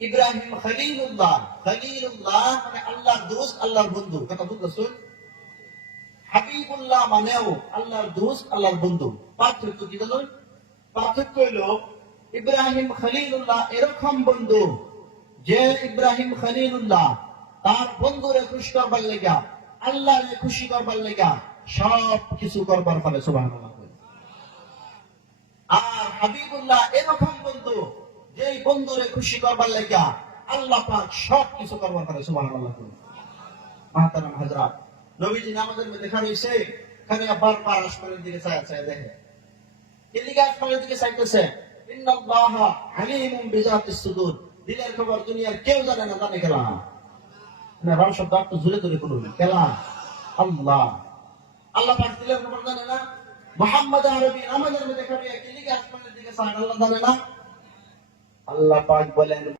ইব্রাহিম খলিলুল্লাহ, খলিলুল্লাহ মানে আল্লাহর দোস্ত, আল্লাহর বন্ধু। কথা বুঝতেছেন? হাবিবুল্লাহ মানেও আল্লাহর দোস্ত, আল্লাহর বন্ধু। পার্থক্য কি জানেন? পার্থক্য হইল ইব্রাহিম খলিলুল্লাহ এরকম বন্ধু যে ইব্রাহিম খলিলুল্লাহ তার বন্ধুরে খুশি করবার লেগা, আল্লাহরে খুশি করবার লেগা সব কিছু করবার পারে। সুবহানাল্লাহ। আর হাবিবুল্লাহ এরকম বন্ধু যে বন্ধুরে খুশি করবার লেগা আল্লাহ পাক সব কিছু করবার পারে। সুবহানাল্লাহ। মাহতারাম হযরত, নবীজি নামাজের মধ্যে খানিছে, খানি বারবার আসমানের দিকে চায় দেখে। এদিকে আসমানের দিকে চাইতেছে। ইন্নাল্লাহা আলিমুম বিযাতিস সুদূর। দিলের খবর দুনিয়ার কেউ জানে না, জানে কেলা? না, রাম শব্দ একটু জোরে জোরে বলুন। কেলা? আল্লাহ। আল্লাহ পাক দিলের খবর জানে না? মুহাম্মদ আরবি নামাজের মধ্যে খানি এদিকে আসমানের দিকে চায়, আল্লাহ জানে না? আল্লাহ পাক বলেন